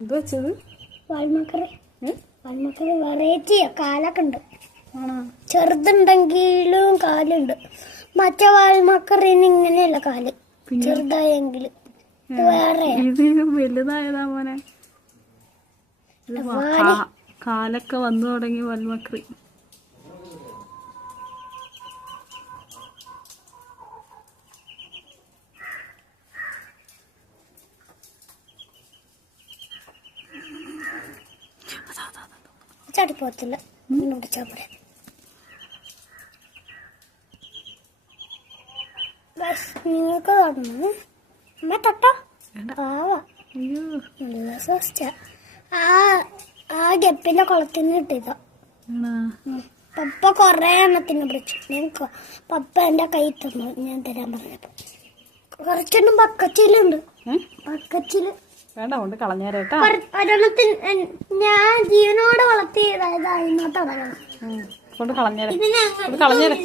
എന്ത് വെച്ചത് വാൽമക്കറി? വാൽമക്കറി വെറൈറ്റി കാലൊക്കെ ഉണ്ട്. ചെറുതുണ്ടെങ്കിലും കാലുണ്ട്. മറ്റേ വാൽമക്കറിന് ഇങ്ങനെയല്ല കാൽ. ഇത് വേറെ. വലുതായതാ മോനെ. കാലൊക്കെ വന്നു തുടങ്ങി വൽമക്രി പോകത്തില്ല. ഇങ്ങനെ പിടിച്ചാ പോലെ നിങ്ങൾക്ക് കാണുന്നു അമ്മ തൊട്ടോ? പാവാ. നല്ല സോസ്റ്റ ആ ആ ഗപ്പിന്റെ കുളത്തിൽ കിട്ടിയതാ ആണോ? പപ്പ കൊറേ എണ്ണത്തിന് പിടിച്ചു. ഞാൻ പപ്പ എന്റെ കൈ തന്നു. ഞാൻ തരാൻ പറഞ്ഞപ്പോ. കുറച്ചെണ്ണം പക്കച്ചിലുണ്ട് ഏ? വേണ്ട കൊണ്ട് കളഞ്ഞേരേട്ടാ ഞാൻ ജീവനോട് വളർത്തിയതായത് അതിനകത്താണ് കൊണ്ട് കളഞ്ഞേരെ. കളഞ്ഞേരെ.